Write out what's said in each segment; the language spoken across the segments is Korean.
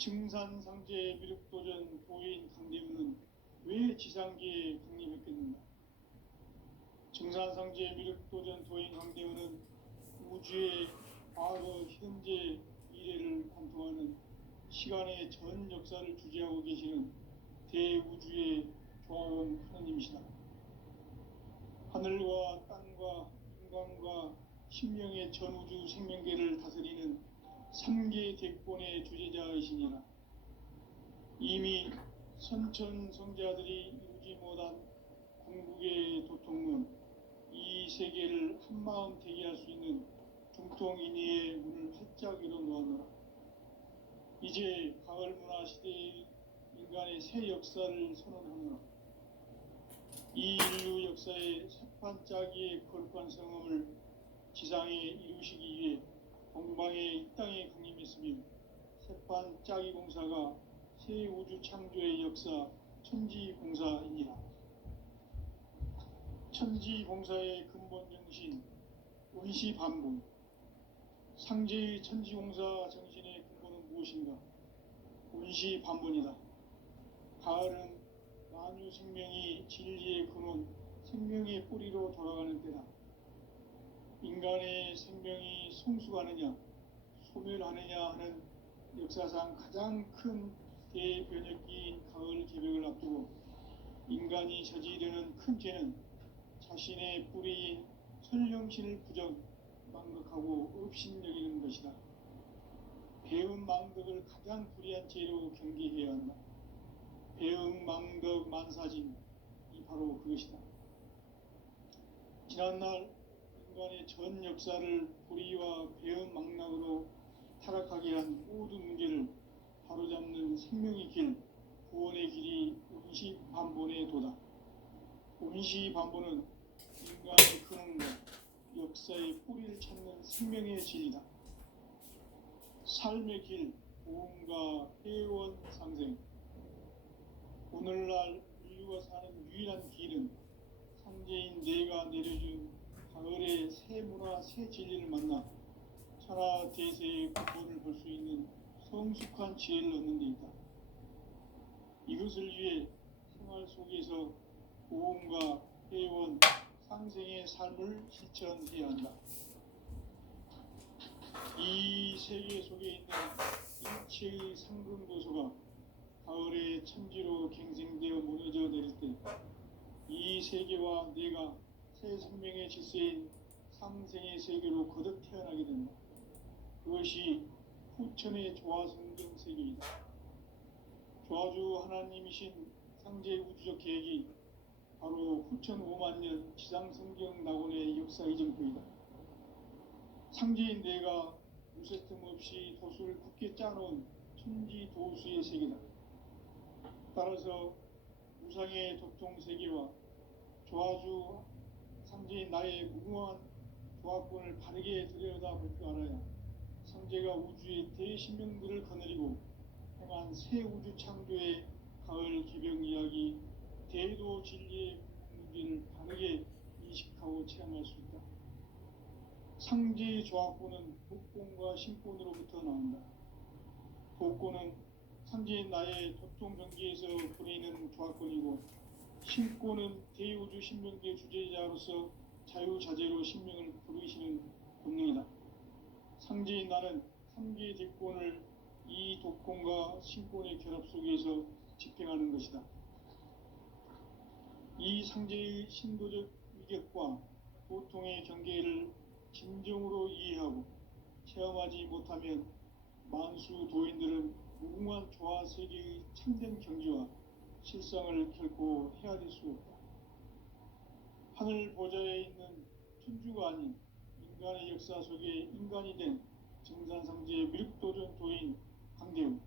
증산상제 미륵도전 도인 강대우는 왜 지상기에 강림했겠는가? 증산상제 미륵도전 도인 강대우는 우주의 과거, 현재, 미래를 관통하는 시간의 전 역사를 주재하고 계시는 대우주의 조화원 하느님이시다. 하늘과 땅과 인간과 심령의 전우주 생명계를 다스리는 3계 대권의 주재자이시니라. 이미 선천성자들이 이루지 못한 궁극의 도통문, 이 세계를 한마음 대기할 수 있는 중통인의의 문을 활짝 열어놓았노라. 이제 가을 문화 시대의 인간의 새 역사를 선언하노라. 이 인류 역사의 새판짜기의 거룩한 성험을 지상에 이루시기 위해 동방에 이 땅에 강림했으며 새판짜기 공사가 새 우주 창조의 역사 천지공사이니라. 천지공사의 근본 정신 원시반본, 상제의 천지공사 정신의 근본은 무엇인가? 원시반본이다. 가을은 만유 생명이 진리의 근원, 생명의 뿌리로 돌아가는 때다. 인간의 생명이 성숙하느냐, 소멸하느냐 하는 역사상 가장 큰 대변혁기인 가을 개벽을 앞두고 인간이 저지르는 큰 죄는 자신의 뿌리인 설령신을 부정, 망각하고 업신여기는 것이다. 배음 망덕을 가장 불의한 죄로 경계해야 한다. 배음 망덕 만사진, 이 바로 그것이다. 지난날 인간의 전 역사를 불의와 배음 망락으로 타락하게 한 모든 문제를 바로잡는 생명의 길, 구원의 길이 원시반본의 도다. 원시반본은 인간의 근원과 역사의 뿌리를 찾는 생명의 진리다. 삶의 길, 보험과 회원 상생. 오늘날 인류가 사는 유일한 길은 상제인 내가 내려준 가을의 새 문화, 새 진리를 만나 천하 대세의 근본을 볼 수 있는 성숙한 지혜를 얻는 데 있다. 이것을 위해 생활 속에서 보험과 회원, 상생의 삶을 실천해야 한다. 이 세계 속에 있는 일체의 상근도소가 가을의 천지로 갱생되어 무너져 내릴 때 이 세계와 내가 새 생명의 질서인 상생의 세계로 거듭 태어나게 된다. 그것이 후천의 조화성경 세계이다. 조화주 하나님이신 상제 우주적 계획이 바로 후천 5만년 지상성경 낙원의 역사 이정표이다. 상제인 내가 무쇠틈 없이 도수를 굳게 짜놓은 천지 도수의 세계다. 따라서 무상의 도통 세계와 조화주 상제인 나의 무궁한 조화권을 바르게 들여다볼 줄 알아야 상제가 우주의 대신명들을 거느리고 행한 새 우주 창조의 가을 개벽 이야기, 대도 진리의 문제를 바르게 인식하고 체험할 수 있다. 상제의 조화권은 복권과 신권으로부터 나온다. 복권은 상제인 나의 도통 경계에서 보내는 조화권이고, 신권은 대우주 신명계 주제자로서 자유자재로 신명을 부르시는 본능이다. 상제인 나는 3계 대권을 이 독권과 신권의 결합 속에서 집행하는 것이다. 이 상제의 신도적 위격과 보통의 경계를 진정으로 이해하고 체험하지 못하면 만수 도인들은 무궁한 조화 세계의 참된 경지와 실상을 결코 헤아릴 수 없다. 하늘 보좌에 있는 천주가 아닌 인간의 역사 속에 인간이 된 증산상제 미륵도전 도인 강대우.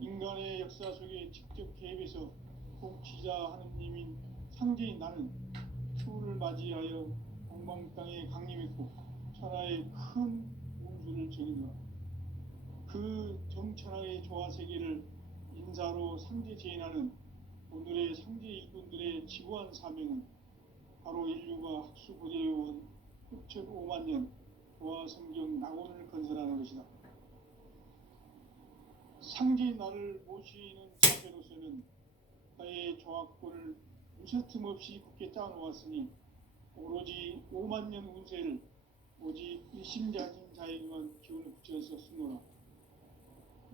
인간의 역사 속에 직접 개입해서 통치자 하느님인 상제인 나는 추후를 맞이하여 동방 땅에 강림했고 천하의 큰 운수를 정의노라. 그 정천하의 조화 세계를 인사로 상제 제인하는 오늘의 상제 일꾼들의 지구한 사명은 바로 인류가 학수 고대해온 후천 5만년 조화 성경 낙원을 건설하는 것이다. 상제의 나를 모시는 자세로서는 나의 조합권을 무쇠틈 없이 굳게 짜놓았으니 오로지 5만 년 운세를 오직 일심자진 자에게만 기운을 붙여서 쓰노라.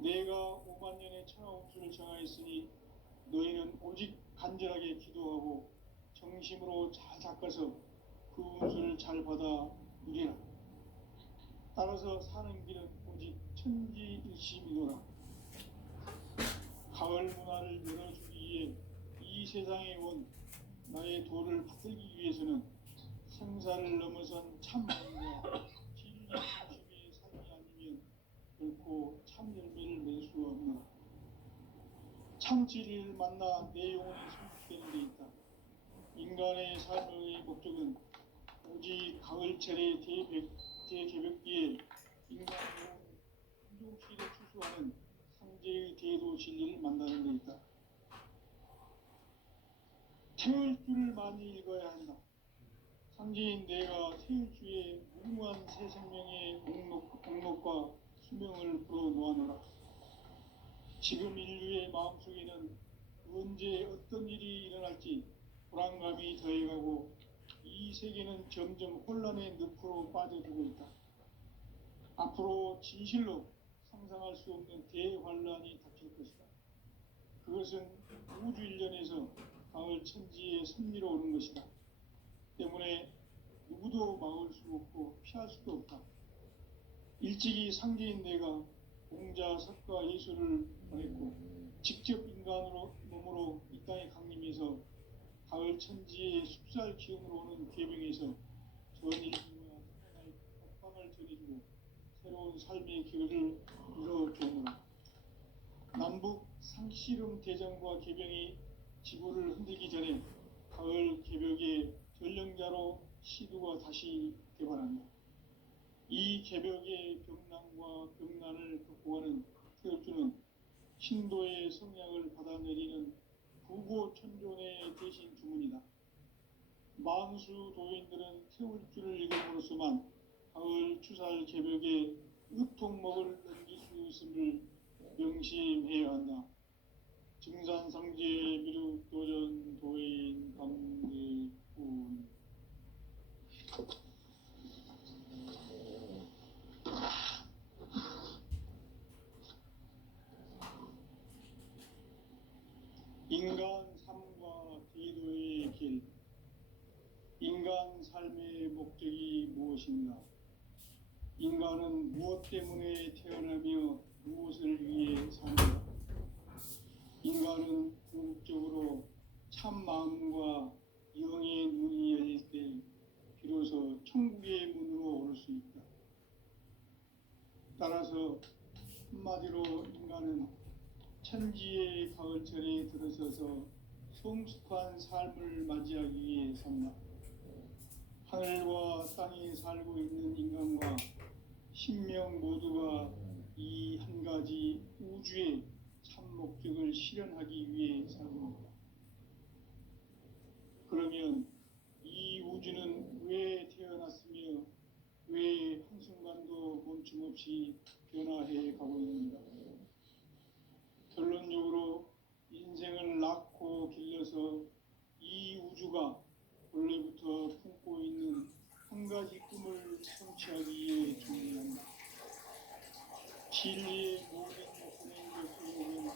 내가 5만 년의 천하 운수를 정하였으니 너희는 오직 간절하게 기도하고 정심으로 잘 닦아서 그 운수를 잘 받아 누리라. 따라서 사는 길은 오직 천지일심이노라. 가을 문화를 열어주기 위해 이 세상에 온 나의 도를 받들기 위해서는 생사를 넘어선 참마음과 진리 중심의 삶이 아니면 결코 참 열매를 낼 수 없노라. 참 진리를 만나 내 영혼이 성숙되는 데 있다. 인간의 삶의 목적은 오직 가을철의 대개벽기에 인간 영혼 운동시를 추수하는 상제의 대도 진리를 만나는 데 있다. 태을주를 많이 읽어야 한다. 상제인 내가 태을주의 무궁한 새 생명의 목록과 수명을 불어놓아노라. 지금 인류의 마음속에는 언제 어떤 일이 일어날지 불안감이 더해가고 이 세계는 점점 혼란의 늪으로 빠져들고 있다. 앞으로 진실로 상상할 수 없는 대환란이 닥칠 것이다. 그것은 우주 일련에서 가을 천지의 섭리로 오는 것이다. 때문에 누구도 막을 수 없고 피할 수도 없다. 일찍이 상제인 내가 공자, 석가, 예수를 보냈고 직접 인간으로 몸으로 이 땅에 강림해서 가을 천지의 숲살 기운으로 오는 계병에서 전일기와 태어날 법방을 전해주고 새로운 삶의 길을 이뤄주노라. 남북 상씨름 대전과 계병이 지구를 흔들기 전에 가을 개벽의 전령자로 시두가 다시 개발한다. 이 개벽의 병난과 병난을 극복하는 태엽주는 신도의 성향을 받아내리는 부고천존의 대신 주문이다. 만수 도인들은 태울주를 읽음으로써만 가을 추살 개벽의 의통목을 넘길 수 있음을 명심해야 한다. 증산상제 미륵도전 도인 감리꾼. 인간 삶과 기도의 길. 인간 삶의 목적이 무엇인가? 인간은 무엇 때문에 태어나며 무엇을 위해 사는가? 인간은 궁극적으로 참 마음과 영의 눈이 열릴 때 비로소 천국의 문으로 올 수 있다. 따라서 한마디로 인간은 천지의 가을철에 들어서서 성숙한 삶을 맞이하기 위해 산다. 하늘과 땅에 살고 있는 인간과 신명 모두가 이 한 가지 우주의 참 목적을 실현하기 위해 살고 있다. 그러면 이 우주는 왜 태어났으며 왜 한순간도 멈춤없이 변화해 가고 있는가? 결론적으로 인생을 낳고 길러서 이 우주가 원래부터 품고 있는 한 가지 꿈을 성취하기 위해 존재한다. 진리의 모든 진행적 소용은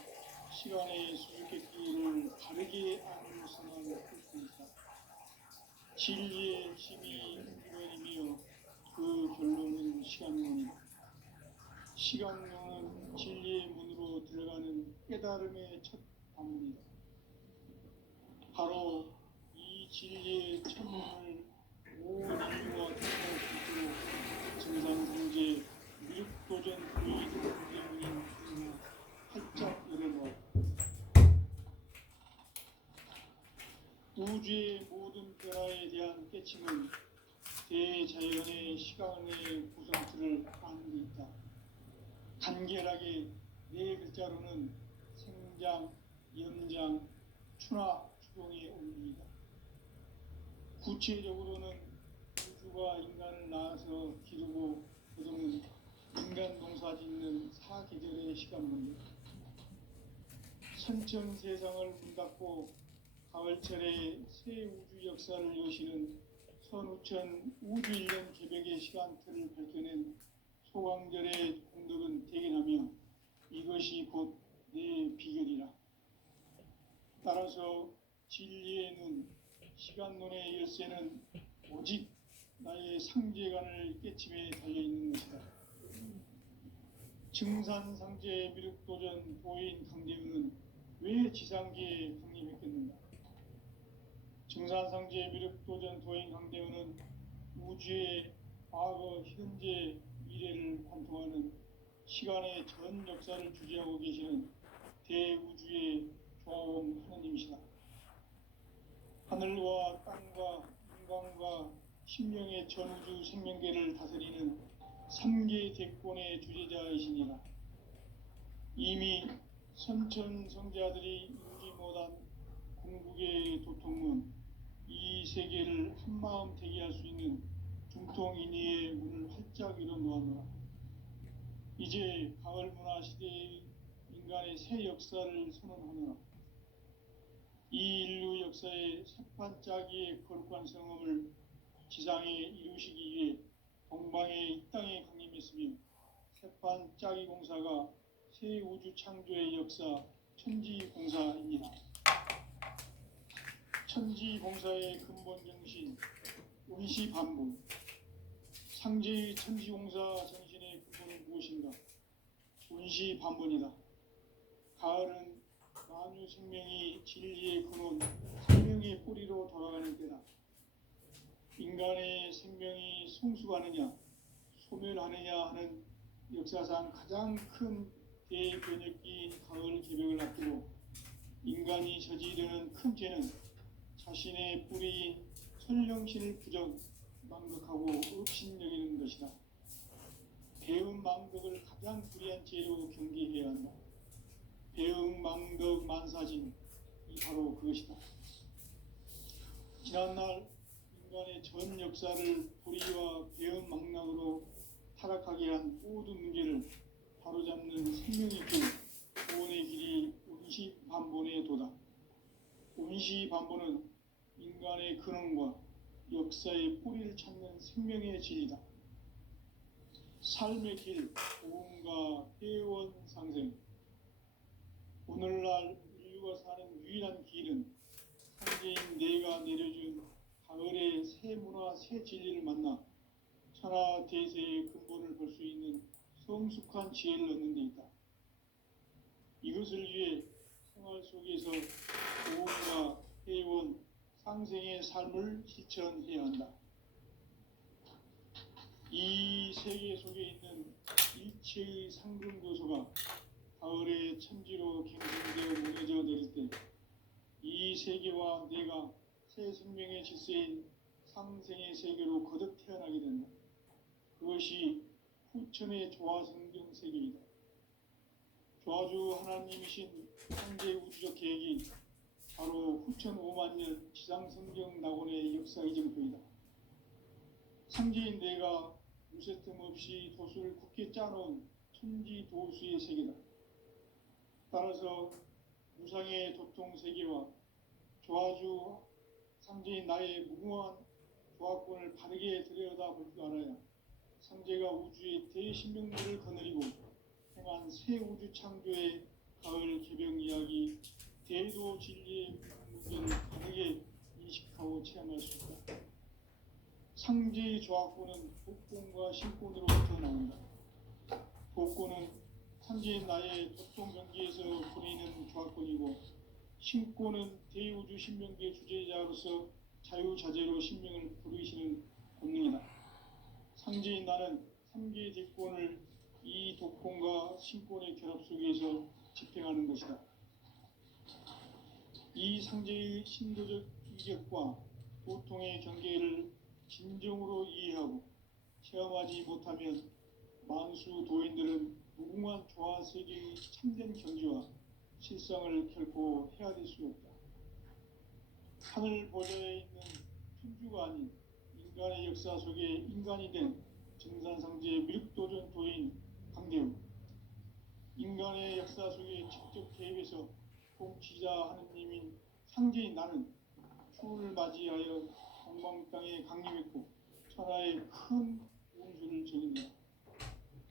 시간의 수수께끼를 바르게 아물서만 풀 수 있다. 진리의 힘이 인간이며 그 결론은 시간론이다. 시간론은 진리의 문으로 들어가는 깨달음의 첫 방문이다. 바로 이 진리의 첫문을 온 인류가 통과할 수 있도록 증산상제 미륵도전 도의 공개문인 활짝 열어놓아. 우주의 모든 변화에 대한 깨침은 대자연의 시간의 구성틀을 아는 데 있다. 간결하게 네 글자로는 생장, 연장, 추나, 추동의 원리이다. 구체적으로는 우주가 인간을 낳아서 기르고 거두는 인간 농사 짓는 사계절의 시간 문제, 천청 세상을 문 닫고 가을철에 새 우주 역사를 여시는 선우천 우주일년 개벽의 시간틀을 밝혀낸 소강절의 공덕은 대견하며 이것이 곧 내 비결이라. 따라서 진리의 눈, 시간론의 열쇠는 오직 나의 상제관을 깨침에 달려있는 것이다. 증산상제 미륵도전 도인 강대우는 왜 지상기에 강림했겠는가? 증산상제 미륵도전 도인 강대우는 우주의 과거, 현재, 미래를 관통하는 시간의 전 역사를 주재하고 계시는 대우주의 조화원 하느님이시다. 하늘과 땅과 인간과 신명의 전우주 생명계를 다스리는 3계 대권의 주재자이시니라. 이미 선천성자들이 인지 못한 궁극의 도통문, 이 세계를 한마음 대기할 수 있는 중통인의의 문을 활짝 열어 놓았노라. 이제 가을 문화 시대의 인간의 새 역사를 선언하노라. 이 인류 역사의 새판짜기의 거룩한 성험을 지상에 이루시기 위해 동방의 이 땅에 강림했으며 새판짜기 공사가 새 우주 창조의 역사 천지공사입니다. 천지공사의 근본 정신 운시반복. 상제의 천지공사 정신의 근본은 무엇인가? 운시반복이다. 가을은 만유 생명이 진리의 근원, 생명의 뿌리로 돌아가는 때다. 인간의 생명이 성숙하느냐, 소멸하느냐 하는 역사상 가장 큰 대변혁기인 가을 개벽을 앞두고 인간이 저지르는 큰 죄는 자신의 뿌리인 천령신을 부정, 망극하고 업신여기는 것이다. 배음 망극을 가장 불의한 죄로 경계해야 한다. 배음 망극 만사진, 이 바로 그것이다. 지난날 인간의 전 역사를 불의와 배음 망락으로 타락하게 한 모든 문제를 바로잡는 생명의 길, 구원의 길이 운시반본의 도다. 운시반본은 인간의 근원과 역사의 뿌리를 찾는 생명의 진리다. 삶의 길, 고음과 회원 상생. 오늘날 인류가 사는 유일한 길은 상제인 내가 내려준 가을의 새 문화, 새 진리를 만나 천하 대세의 근본을 볼 수 있는 성숙한 지혜를 얻는 데 있다. 이것을 위해 생활 속에서 고음과 회원, 상생의 삶을 실천해야 한다. 이 세계 속에 있는 일체의 상근교소가 가을의 천지로 갱생되어 무너져 내릴 때 이 세계와 내가 새 생명의 질서인 상생의 세계로 거듭 태어나게 된다. 그것이 후천의 조화성경 세계이다. 조화주 하나님이신 상제 우주적 계획이 바로 후천 5만년 지상성경 낙원의 역사 이정표이다. 상제인 내가 무쇠 틈 없이 도수를 굳게 짜놓은 천지도수의 세계다. 따라서 무상의 도통 세계와 조화주 상제인 나의 무궁한 조화권을 바르게 들여다볼 줄 알아야 상제가 우주의 대신명들을 거느리고 행한 새 우주 창조의 가을 개벽 이야기, 대도 진리의 문제를 바르게 인식하고 체험할 수 있다. 상제의 조화권은 복권과 신권으로부터 나온다. 복권은 상제인 나의 도통 경계에서 부리는 조화권이고, 신권은 대우주 신명계 주제자로서 자유자재로 신명을 부르시는 본능이다. 상제인 나는 3계 대권을 이 독권과 신권의 결합 속에서 집행하는 것이다. 이 상제의 신도적 이격과 보통의 경계를 진정으로 이해하고 체험하지 못하면 만수 도인들은 무궁한 조화 세계의 참된 경지와 실상을 결코 헤아릴 수 없다. 하늘 보좌에 있는 천주가 아닌 인간의 역사 속에 인간이 된 증산상제 미륵도전 도인 강대우. 인간의 역사 속에 직접 개입해서 통치자 하느님인 상제인 나는 추운을 맞이하여 동방 땅에 강림했고 천하의 큰 운수를 전한다.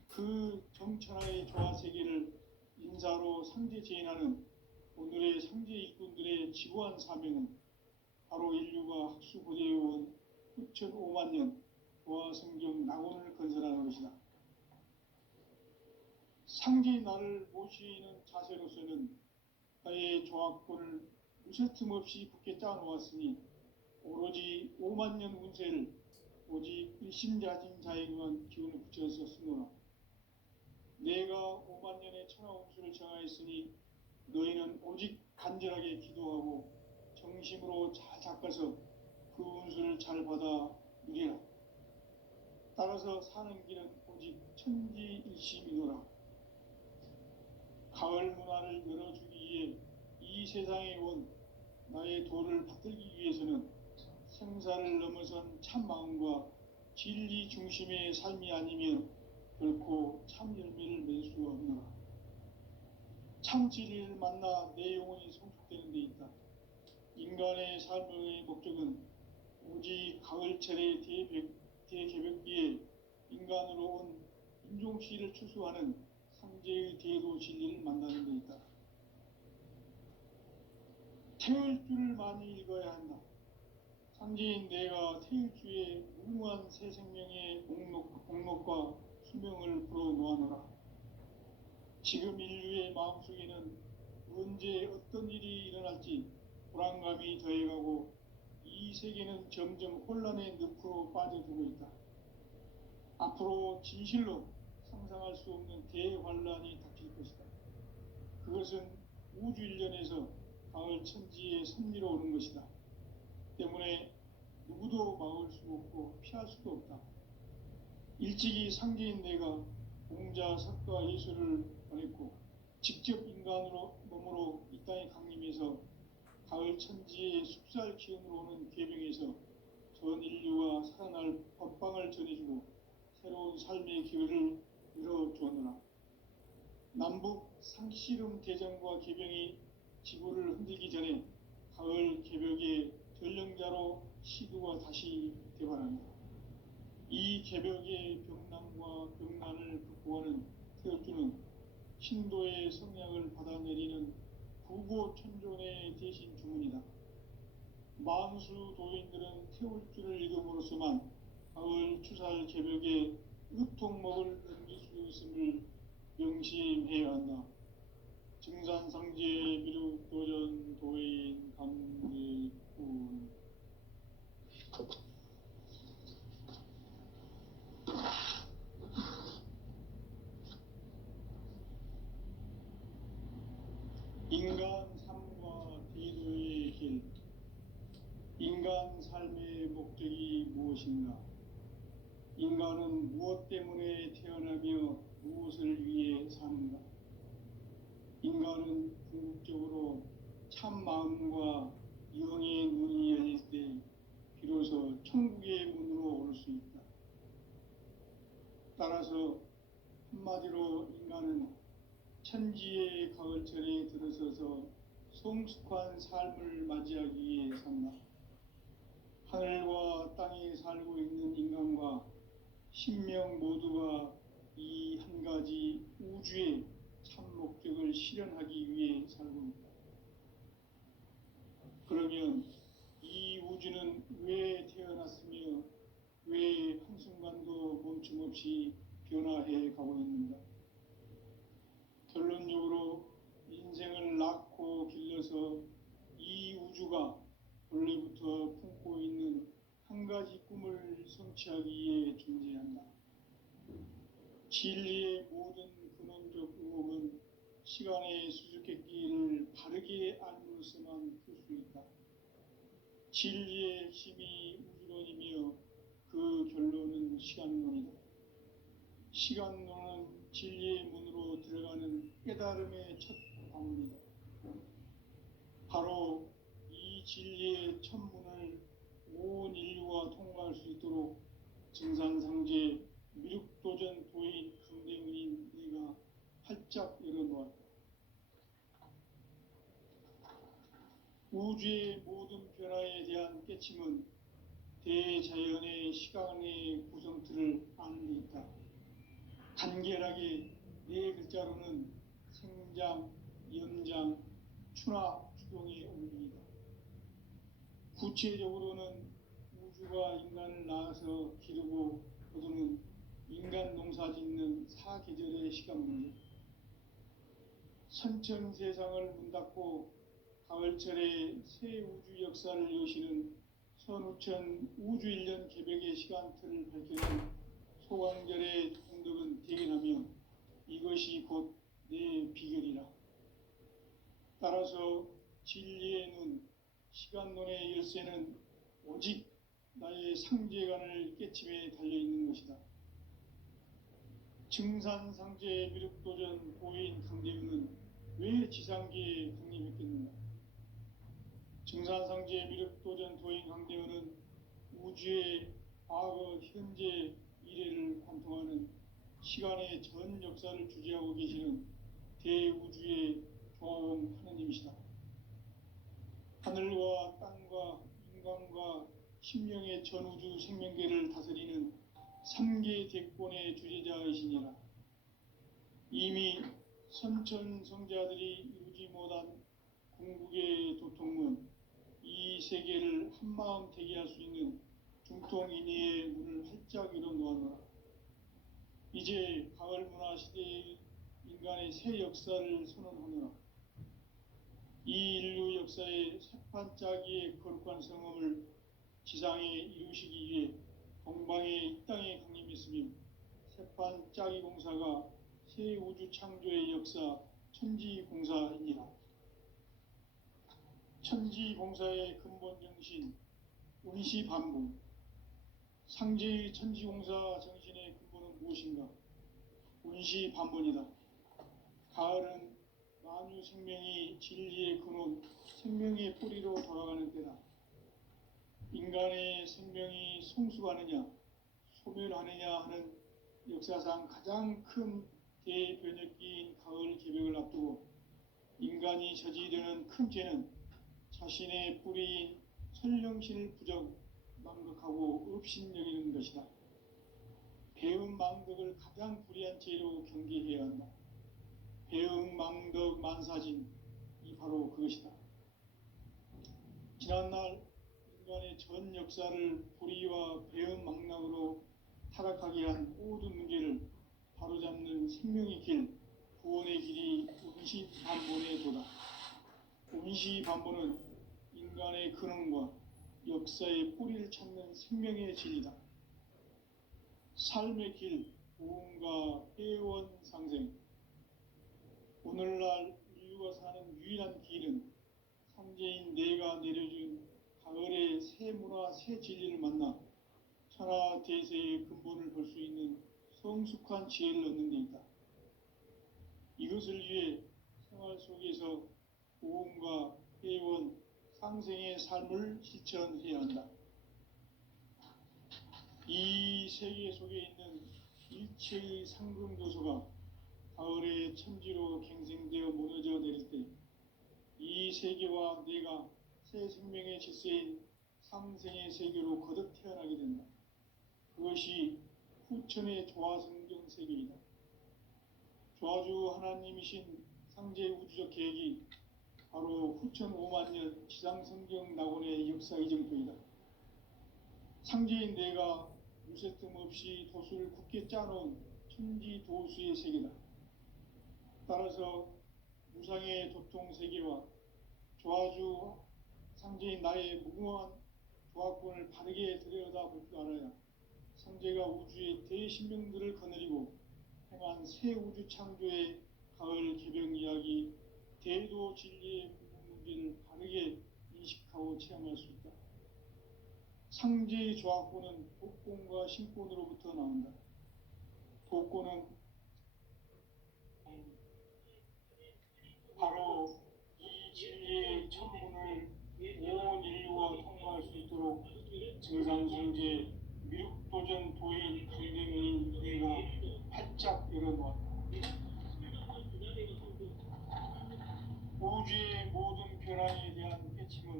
그 정천하의 조화 세계를 인사로 상제 제인하는 오늘의 상제 일꾼들의 지고한 사명은 바로 인류가 학수 고대해온 흑천 5만 년 조화 성경 낙원을 건설하는 것이다. 상제의 나를 모시는 자세로서는 나의 조합권을 무쇠틈 없이 굳게 짜놓았으니 오로지 5만 년 운세를 오직 일심자진 자에게만 기운을 붙여서 쓰노라. 내가 5만 년의 천하 운수를 정하였으니 너희는 오직 간절하게 기도하고 정심으로 잘 닦아서 그 운수를 잘 받아 누리라. 따라서 사는 길은 오직 천지일심이노라. 가을 문화를 열어주기 위해 이 세상에 온 나의 도를 받들기 위해서는 생사를 넘어선 참 마음과 진리 중심의 삶이 아니면 결코 참 열매를 맺을 수가 없노라. 참 진리를 만나 내 영혼이 성숙되는 데 있다. 인간의 삶의 목적은 오직 가을철의 대개벽기에 인간으로 온 인종시를 추수하는 상제의 대도 진리를 만나는 데 있다. 태을 줄을 많이 읽어야 한다. 상제인 내가 태을 주에 무궁한 새 생명의 목록과 수명을 불어놓아노라. 지금 인류의 마음속에는 언제 어떤 일이 일어날지 불안감이 더해가고 이 세계는 점점 혼란의 늪으로 빠져들고 있다. 앞으로 진실로 상상할 수 없는 대환란이 닥칠 것이다. 그것은 우주 일련에서 가을 천지에 섭리로 오는 것이다. 때문에 누구도 막을 수 없고 피할 수도 없다. 일찍이 상제인 내가 공자, 석가, 예수를 보냈고 직접 인간으로 몸으로 이 땅에 강림해서 가을 천지의 숲살 기운으로 오는 계명에서 전 인류가 살아날 법방을 전해주고 새로운 삶의 기회를 열어주었노라. 남북 상씨름 대전과 계병이 지구를 흔들기 전에 가을 개벽의 전령자로 시두가 다시 대발한다. 이 개벽의 병남과 병난을 극복하는 태울주는 신도의 성량을 받아내리는 구고천존의 대신 주문이다. 만수 도인들은 태울주를 읽음으로써만 가을 추살 개벽에 으통목을 넘길 수 있음을 명심해야 한다. 증산상제 미륵도전 도인 감리꾼. 인간 삶과 대도의 길. 인간 삶의 목적이 무엇인가? 인간은 무엇 때문에 태어나며 무엇을 위해 사는가? 인간은 궁극적으로 참 마음과 영의 눈이 열릴 때 비로소 천국의 문으로 올 수 있다. 따라서 한마디로 인간은 천지의 가을철에 들어서서 성숙한 삶을 맞이하기 위해 산다. 하늘과 땅에 살고 있는 인간과 신명 모두가 이 한 가지 우주의 참 목적을 실현하기 위해 살고 있다. 그러면 이 우주는 왜 태어났으며 왜 한순간도 멈춤없이 변화해 가고 있는가? 결론적으로 인생을 낳고 길러서 이 우주가 원래부터 품고 있는 한 가지 꿈을 성취하기 위해 존재한다. 진리의 모든 근원적 의혹은 시간의 수수께끼를 바르게 알므로서만 풀 수 있다. 진리의 핵심이 우주론이며 그 결론은 시간론이다. 시간론은 진리의 문으로 들어가는 깨달음의 첫 방문이다. 바로 이 진리의 첫 문을 온 인류가 통과할 수 있도록 증산상제 미륵도전 도인 강대문인 내가 활짝 열어놓았다. 우주의 모든 변화에 대한 깨침은 대자연의 시간의 구성틀을 아는 데 있다. 간결하게 네 글자로는 생장, 연장, 추나 추동의 원리이다. 구체적으로는 우주가 인간을 낳아서 기르고 거두는 인간 농사 짓는 사계절의 시간 문제, 선천 세상을 문 닫고 가을철에 새 우주 역사를 여시는 선우천 우주 1년 개벽의 시간틀을 밝히는 소강절의 공덕은 대견하며 이것이 곧 내 비결이라. 따라서 진리의 눈, 시간론의 열쇠는 오직 나의 상제관을 깨침에 달려있는 것이다. 증산상제의 미륵도전 도인 강대윤은 왜 지상계에 강림했겠는가? 증산상제의 미륵도전 도인 강대윤은 우주의 과거, 현재, 미래를 관통하는 시간의 전 역사를 주재하고 계시는 대우주의 조화원 하느님이시다. 하늘과 땅과 인간과 신명의 전우주 생명계를 다스리는 3계 대권의 주제자이시니라. 이미 선천성자들이 이루지 못한 궁극의 도통문, 이 세계를 한마음 되게 할 수 있는 중통인의의 문을 활짝 열어놓았노라. 이제 가을 문화 시대의 인간의 새 역사를 선언하노라. 이 인류 역사의 새판짜기의 거룩한 성험을 지상에 이루시기 위해 동방의 이 땅에 강림했으며 새판짜기 공사가 새 우주 창조의 역사 천지공사이니라. 천지공사의 근본 정신 운시반복, 상제의 천지공사 정신의 근본은 무엇인가? 운시반본이다. 가을은 만유 생명이 진리의 근원, 생명의 뿌리로 돌아가는 때다. 인간의 생명이 성숙하느냐, 소멸하느냐 하는 역사상 가장 큰 대변혁기인 가을 개벽을 앞두고 인간이 저지르는 큰 죄는 자신의 뿌리인 설령신을 부정, 망덕하고 업신여기는 것이다. 배음 망덕을 가장 불의한 죄로 경계해야 한다. 배음 망덕 만사진이 바로 그것이다. 지난날 인간의 전 역사를 불의와 배음 망락으로 타락하게 한 모든 문제를 바로잡는 생명의 길, 구원의 길이 운시반본의 도다. 운시반본은 인간의 근원과 역사의 뿌리를 찾는 생명의 진리다. 삶의 길, 구원과 회원 상생. 오늘날 인류가 사는 유일한 길은 삼재인 내가 내려준 가을의 새 문화, 새 진리를 만나 천하 대세의 근본을 볼 수 있는 성숙한 지혜를 얻는 데 있다. 이것을 위해 생활 속에서 구원과 회원, 상생의 삶을 실천해야 한다. 이 세계 속에 있는 일체의 상금도서가 가을의 천지로 갱생되어 무너져 내릴 때 이 세계와 내가 새 생명의 질서인 상생의 세계로 거듭 태어나게 된다. 그것이 후천의 조화성경 세계이다. 조화주 하나님이신 상제 우주적 계획이 바로 후천 5만 년 지상성경 낙원의 역사 이정표이다. 상제인 내가 유세뜸 없이 도수를 굳게 짜놓은 천지도수의 세계다. 따라서 무상의 도통 세계와 조화주 상제인 나의 무궁한 조화권을 바르게 들여다볼 줄 알아야 상제가 우주의 대신명들을 거느리고 행한 새 우주 창조의 가을 개벽 이야기, 대도 진리의 문제를 바르게 인식하고 체험할 수 있다. 상제의 조화권은 복권과 신권으로부터 나온다. 복권은 바로 이 진리의 천문을 온 인류가 통과할 수 있도록 증산성제 미륵도전 도인 강대문인 내가 활짝 열어놓았다. 우주의 모든 변화에 대한 깨침은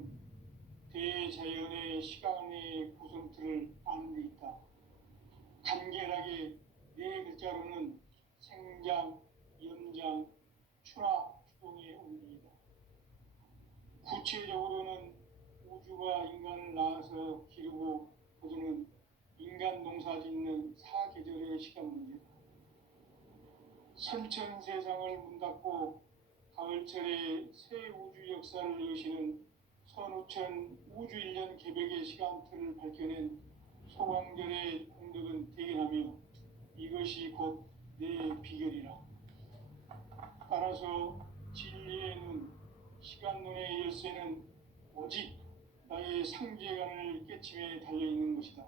대자연의 시간의 구성틀을 아는 데 있다. 간결하게 네 글자로는 생장, 연장, 추나 추동의 원리이다. 구체적으로는 우주가 인간을 낳아서 기르고 거두는 인간 농사 짓는 사계절의 시간 문제다. 선천 세상을 문 닫고 가을철에 새 우주 역사를 여시는 선우천 우주 1년 개벽의 시간틀을 밝혀낸 소강들의 공덕은 대견하며 이것이 곧 내 비결이라. 따라서 진리의 눈, 시간 눈의 열쇠는 오직 나의 상제간을 깨침에 달려있는 것이다.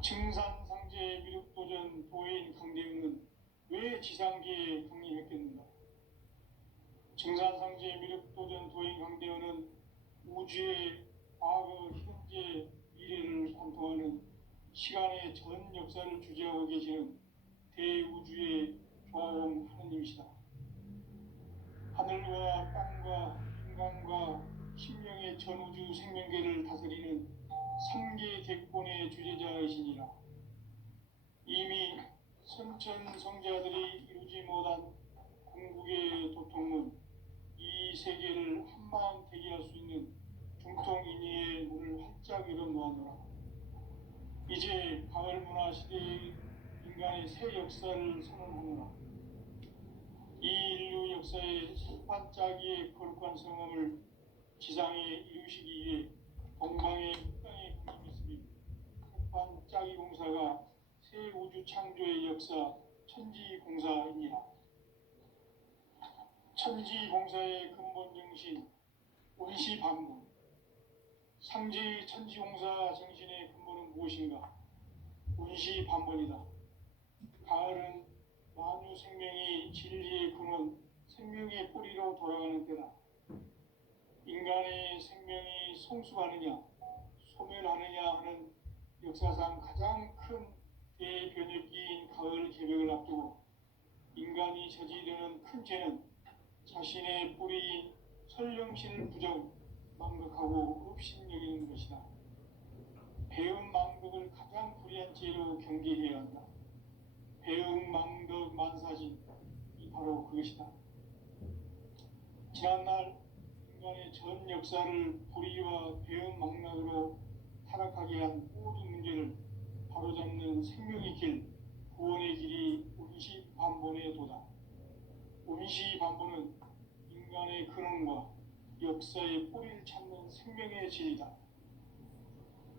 증산상제 미륵도전 도인 강대우는 왜 지상계에 강림했겠는가? 증산상제 미륵도전 도인 강대우는 우주의 과거, 현재, 미래를 관통하는 시간의 전 역사를 주재하고 계시는 대우주의 조화원 하느님이시다. 하늘과 땅과 인간과 신명의 전우주 생명계를 다스리는 삼계 대권의 주제자이시니라. 이미 선천 성자들이 이루지 못한 궁극의 도통은 이 세계를 한마음 되게 할 수 있는 중통인의의 문을 활짝 열어놓았노라. 이제 가을 문화 시대의 인간의 새 역사를 선언하노라. 이 인류 역사의 첫 반짝이의 거룩한 성함을 지상에 이루시기 위해 동방의 땅에 군림했으니 첫 반짝이 공사가 새 우주 창조의 역사 천지공사이니라. 천지공사의 근본 정신 원시반문. 상제의 천지공사 정신의 근본은 무엇인가? 원시반문이다. 가을은 만유 생명이 진리의 근원, 생명의 뿌리로 돌아가는 때다. 인간의 생명이 성숙하느냐, 소멸하느냐 하는 역사상 가장 큰 대변혁기인 가을 개벽을 앞두고 인간이 저지르는 큰 죄는 자신의 뿌리인 설령신을 부정, 망극하고 업신여기는 것이다. 배움 망극을 가장 불의한 죄로 경계해야 한다. 배움 망극 만사진, 이 바로 그것이다. 지난날 인간의 전 역사를 불의와 배움 망락으로 타락하게 한 모든 문제를 바로잡는 생명의 길, 구원의 길이 원시반본의 도다. 원시반본은 인간의 근원과 역사의 뿌리를 찾는 생명의 진리다.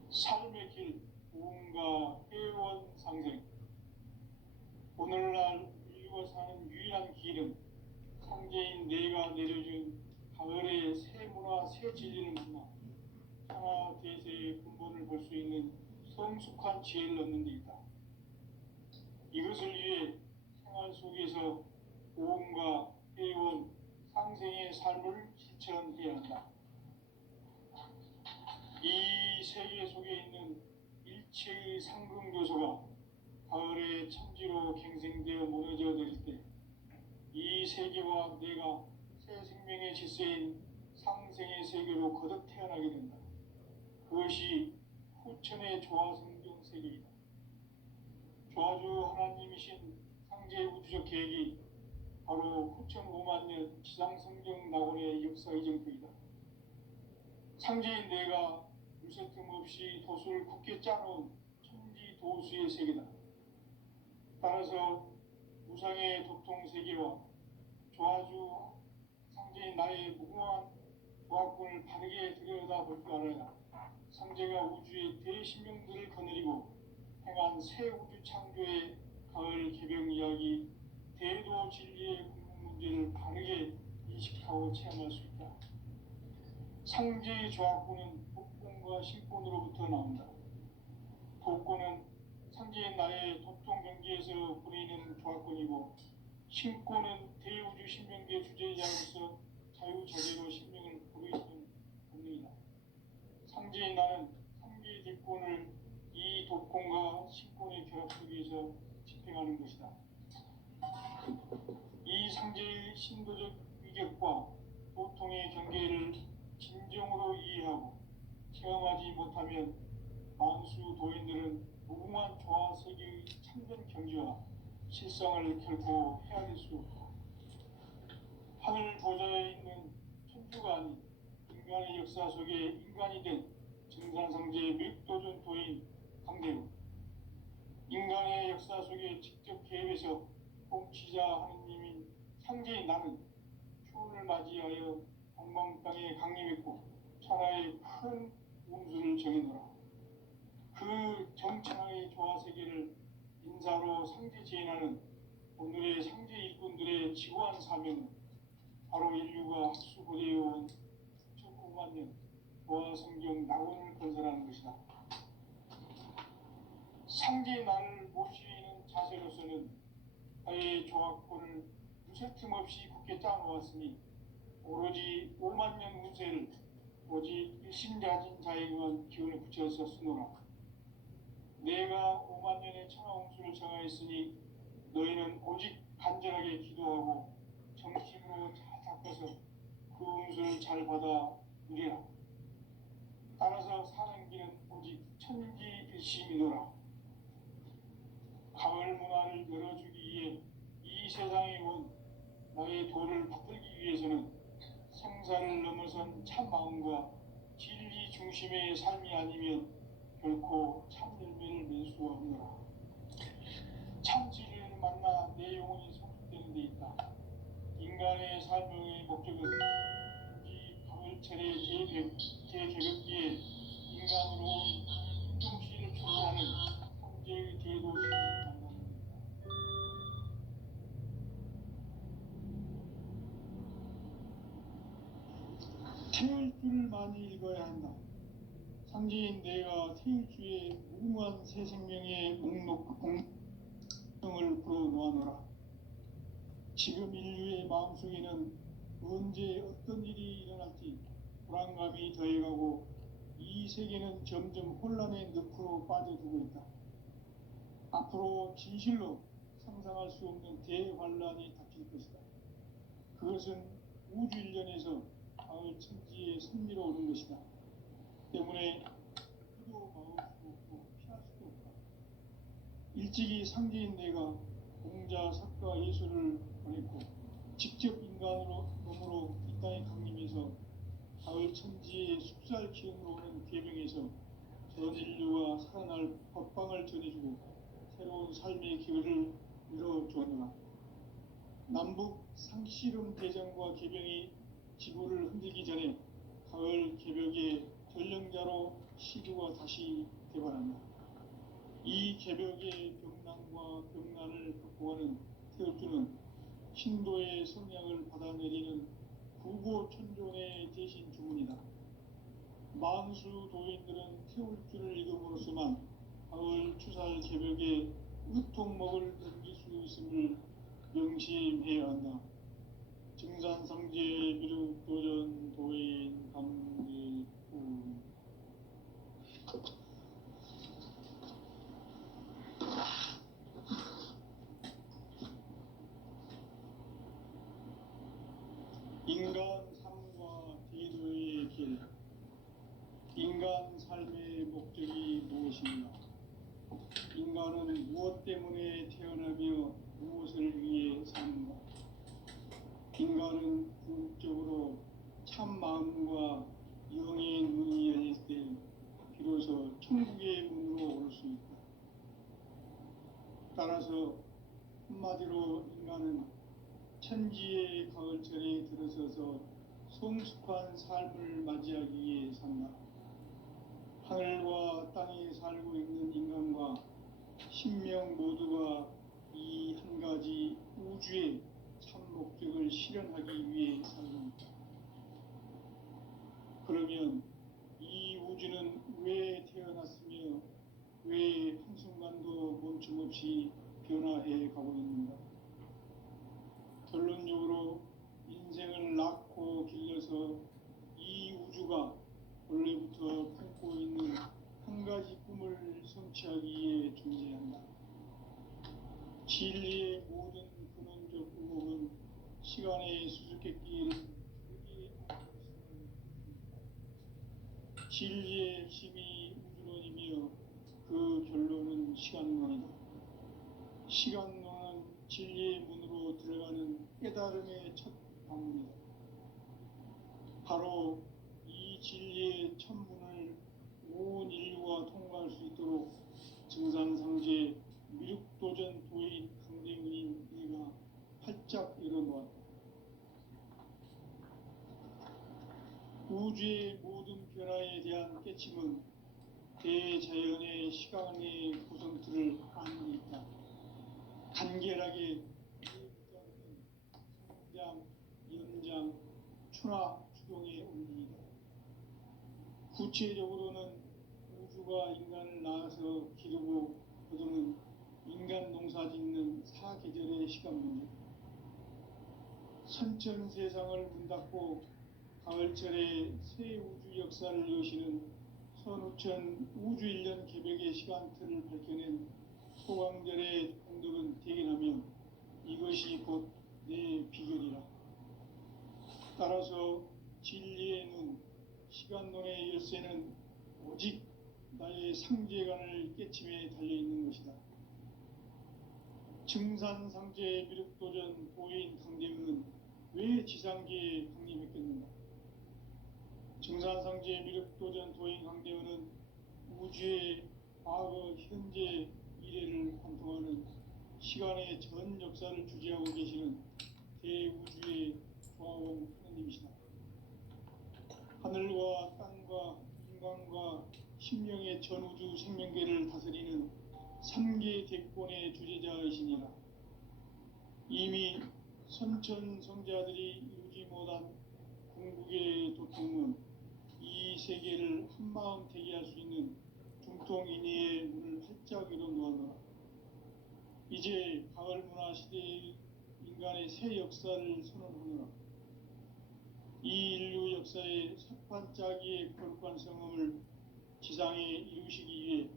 삶의 길, 무언가 회원상생. 오늘날 인류가 사는 유일한 길은 상제인 내가 내려준 가을의 새 문화, 새 진리를 만나 천하 대세의 근본을 볼 수 있는 성숙한 지혜를 얻는 데 있다. 이것을 위해 생활 속에서 보험과 회원, 상생의 삶을 실천해야 한다. 이 세계 속에 있는 일체의 상승교소가 가을의 천지로 갱생되어 무너져 내릴 때 이 세계와 내가 새 생명의 질서인 상생의 세계로 거듭 태어나게 된다. 그것이 후천의 조화성경 세계이다. 조화주 하나님이신 상제 우주적 계획이 바로 후천 5만 년 지상성경 낙원의 역사 이정표이다. 상제인 내가 물새틈 없이 도수를 굳게 짜놓은 천지 도수의 세계다. 따라서 무상의 도통 세계와 조화주 상제인 나의 무궁한 조화권을 바르게 들여다볼 줄 알아야 상제가 우주의 대신명들을 거느리고 행한 새 우주 창조의 가을 개벽 이야기, 대도 진리의 궁극 문제를 바르게 인식하고 체험할 수 있다. 상제의 조화권은 복권과 신권으로부터 나온다. 복권은 상제인 나의 도통 경계에서 부리는 조화권이고, 신권은 대우주 신명계 주제자로서 자유자재로 신명을 부르시는 본능이다. 상제인 나는 상계의 대권을 이 도권과 신권의 결합 속에서 집행하는 것이다. 이 상제의 신도적 위격과 도통의 경계를 진정으로 이해하고 체험하지 못하면 만수 도인들은 무궁한 조화 세계의 참된 경지와 실상을 결코 헤아릴 수 없다. 하늘 보좌에 있는 천주가 아닌 인간의 역사 속에 인간이 된 증산성제 밀도전 도인 강대우, 인간의 역사 속에 직접 개입해서 통치자 하느님인 상제인 나는 추운을 맞이하여 동방 땅에 강림했고 천하의 큰 운수를 정해놓으라. 그 정천하의 조화세계를 인사로 상제 제인하는 오늘의 상제 일꾼들의 지고한 사명은 바로 인류가 학수고대해온 9만 년 조화성경 낙원을 건설하는 것이다. 상제의 나를 모시는 자세로서는 나의 조화권을 무쇠 틈 없이 굳게 짜놓았으니 오로지 5만 년 운세를 오직 일심가진 자에게만 기운을 붙여서 쓰노라. 내가 5만 년의 천하홍수를 정하였으니 너희는 오직 간절하게 기도하고 정심으로 잘 닦아서 그 운수를 잘 받아 누리라. 따라서 사는 길은 오직 천지일심이노라. 가을 문화를 열어주기 위해 이 세상에 온 나의 도를 붙들기 위해서는 생사를 넘어선 참 마음과 진리 중심의 삶이 아니면 결코 참 열매를 맺을 수 없노라. 참 진리를 만나 내 영혼이 성숙되는 데 있다. 인간의 삶의 목적은 이 가을철의 대개벽기에 인간으로 인종시를 초래하는 성제의 대도시를 만나는 것이다. 태울 줄을 많이 읽어야 한다. 상제인 내가 태울 주의 무궁한 새 생명의 공명을 불어놓아노라. 지금 인류의 마음속에는 언제 어떤 일이 일어날지 불안감이 더해가고 이 세계는 점점 혼란의 늪으로 빠져들고 있다. 앞으로 진실로 상상할 수 없는 대환란이 닥칠 것이다. 그것은 우주 일련에서 가을 천지의 섭리로 오는 것이다. 때문에 그도 막을 수 없고 피할 수도 없다. 일찍이 상제인 내가 공자, 석가, 예수를 보냈고 직접 인간으로 몸으로 이 땅에 강림해서 가을 천지의 숙살 기운으로 오는 계명에서 전 인류가 살아날 법방을 전해주고 새로운 삶의 기회를 열어주었노라. 남북 상씨름 대전과 개병이 지구를 흔들기 전에 가을 개벽의 전령자로 시주가 다시 되관한다. 이 개벽의 병난과 병난을 극복하는 태울주는 신도의 성향을 받아내리는 구고천존의 대신 주문이다. 만수 도인들은 태울주를 읽음으로써만 가을 추살 개벽의 으통목을 넘길 수 있음을 명심해야 한다. 증산상제 미륵도전 도인 감길구. 인간 삶과 대도의 길. 인간 삶의 목적이 무엇인가? 인간은 무엇 때문에 태어나며 무엇을 위해 사는가? 인간은 궁극적으로 참 마음과 영의 눈이 열릴 때 비로소 천국의 문으로 올 수 있다. 따라서 한마디로 인간은 천지의 가을철에 들어서서 성숙한 삶을 맞이하기 위해 산다. 하늘과 땅에 살고 있는 인간과 신명 모두가 이 한 가지 우주의 참 목적을 실현하기 위해 살는다. 그러면 이 우주는 왜 태어났으며 왜 한순간도 멈춤없이 변화해 가고 있는가? 결론적으로 인생을 낳고 길러서 이 우주가 원래부터 품고 있는 한 가지 꿈을 성취하기 위해 존재한다. 진리의 모든 근원적 의혹은 시간의 수수께끼를 크게 진리의 핵심이 우주론이며 그 결론은 시간론이다. 시간론은 진리의 문으로 들어가는 깨달음의 첫 방문이다. 바로 이 진리의 첫 문을 온 인류가 통과할 수 있도록 증산상제 미륵도전 도인 강대문인 내가 활짝 열어놓았다. 우주의 모든 변화에 대한 깨침은 대자연의 시간의 구성틀을 아는 데 있다. 간결하게 성장, 연장, 추나 추동의 원리이다. 구체적으로는 우주가 인간을 낳아서 기르고 거두는 인간 농사 짓는 사계절의 시간 문제, 선천 세상을 문 닫고 가을철에 새 우주 역사를 여시는 선우천 우주 1년 개벽의 시간틀을 밝혀낸 소강절의 공덕은 대견하며 이것이 곧 내 비결이라. 따라서 진리의 눈, 시간론의 열쇠는 오직 나의 상제관을 깨침에 달려있는 것이다. 증산상제 미륵도전 도인 강대문은 왜 지상계에 강림했겠는가? 증산상제 미륵도전 도인 강대문은 우주의 과거, 현재, 미래를 관통하는 시간의 전 역사를 주재하고 계시는 대우주의 조화원 하느님이시다. 하늘과 땅과 인간과 심령의 전우주 생명계를 다스리는 3계 대권의 주재자이시니라. 이미 선천성자들이 이루지 못한 궁극의 도통은 이 세계를 한마음 대기할 수 있는 중통인의의 문을 활짝 열어놓았노라. 이제 가을 문화 시대의 인간의 새 역사를 선언하노라. 이 인류 역사의 석판짜기의 거룩한 성음을 지상에 이루시기 위해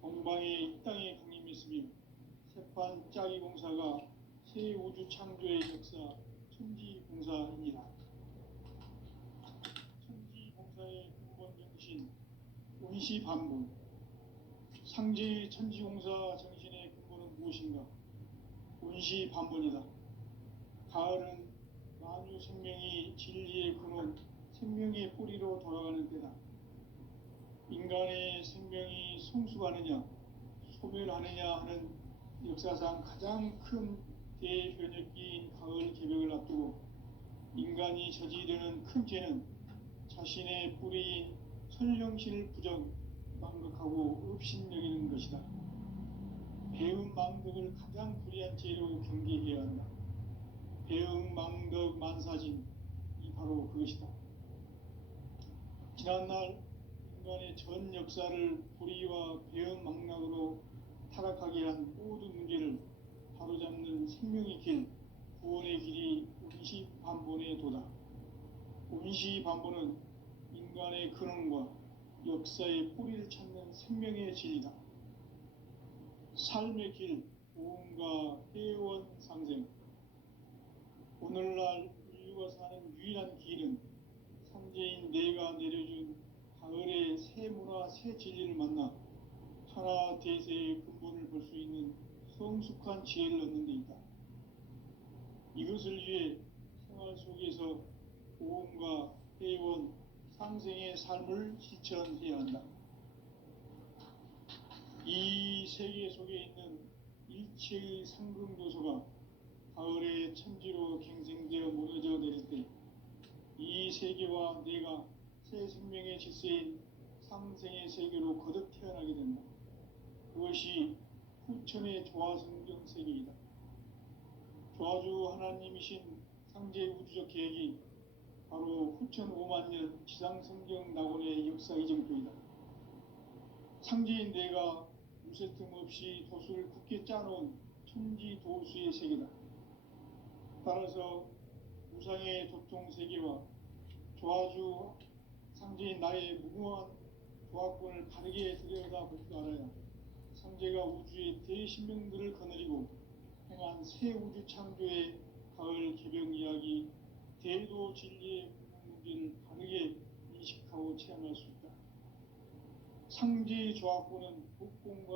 동방의 이 땅에 강림했으며 세판짜기 공사가 새 우주 창조의 역사 천지공사입니다. 천지공사의 근본 정신 원시반본, 상제의 천지공사 정신의 근본은 무엇인가? 원시반본이다. 가을은 만유 생명이 진리의 근원, 생명의 뿌리로 돌아가는 때다. 인간의 생명이 성숙하느냐, 소멸하느냐 하는 역사상 가장 큰 대변혁기인 가을 개벽을 앞두고 인간이 저지르는 큰 죄는 자신의 뿌리인 천령신을 부정, 망극하고 업신여기는 것이다. 배음 망덕을 가장 불의한 죄로 경계해야 한다. 배음 망덕 만사진이 바로 그것이다. 지난날 인간의 전 역사를 불의와 배음 망락으로 타락하게 한 모든 문제를 바로잡는 생명의 길, 구원의 길이 원시반본의 도다. 원시반본은 인간의 근원과 역사의 뿌리를 찾는 생명의 진리다. 삶의 길, 보험과 회원 상생. 오늘날 인류가 사는 유일한 길은 상제인 내가 내려준 가을의 새 문화, 새 진리를 만나 하나 대세의 근본을 볼 수 있는 성숙한 지혜를 얻는 데 있다. 이것을 위해 생활 속에서 보험과 회원, 상생의 삶을 실천해야 한다. 이 세계 속에 있는 일체의 상승도소가 가을의 천지로 갱생되어 무너져 내릴 때 이 세계와 내가 새 생명의 질서인 상생의 세계로 거듭 태어나게 된다. 그것이 후천의 조화성경 세계이다. 조화주 하나님이신 상제 우주적 계획이 바로 후천 5만 년 지상성경 낙원의 역사 이정표이다. 상제인 내가 무쇠 틈 없이 도수를 굳게 짜놓은 천지 도수의 세계다. 따라서 우상의 도통 세계와 조화주 상제인 나의 무궁한 조화권을 바르게 들여다볼 줄 알아야 상제가 우주의 대신명들을 거느리고 행한 새 우주 창조의 가을 개벽 이야기, 대도 진리의 문제를 바르게 인식하고 체험할 수 있다. 상지 조합부는 북봉과